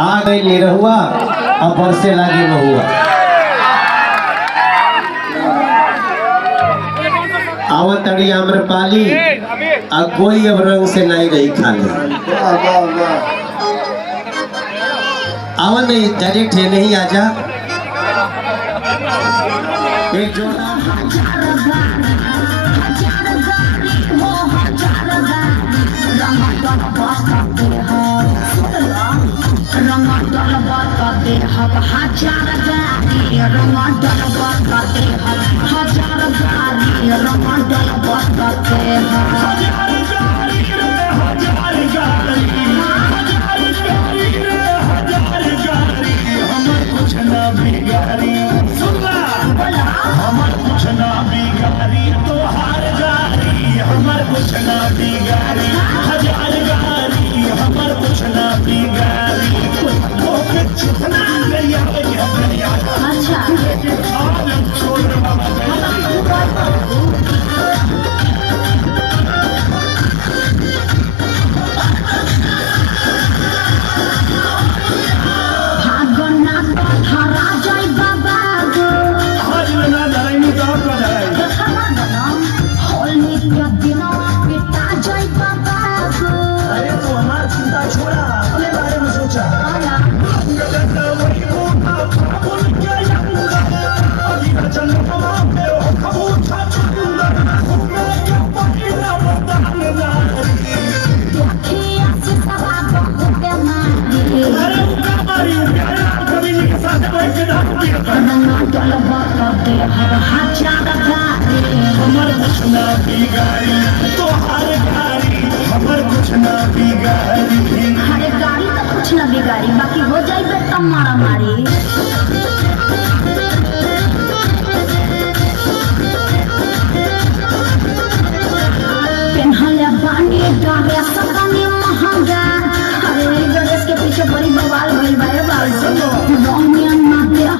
आ गई निरहुआ अब बरसे लागी बहुआ। आवत अड़ी आम्रपाली अब कोई अब रंग से नहीं रही खाली। आवन नहीं डायरेक्ट है नहीं आजा एक जोड़ा गाड़ी तो कुछ ना बिगाड़ी बाकी हो जाए तो मारा मारी।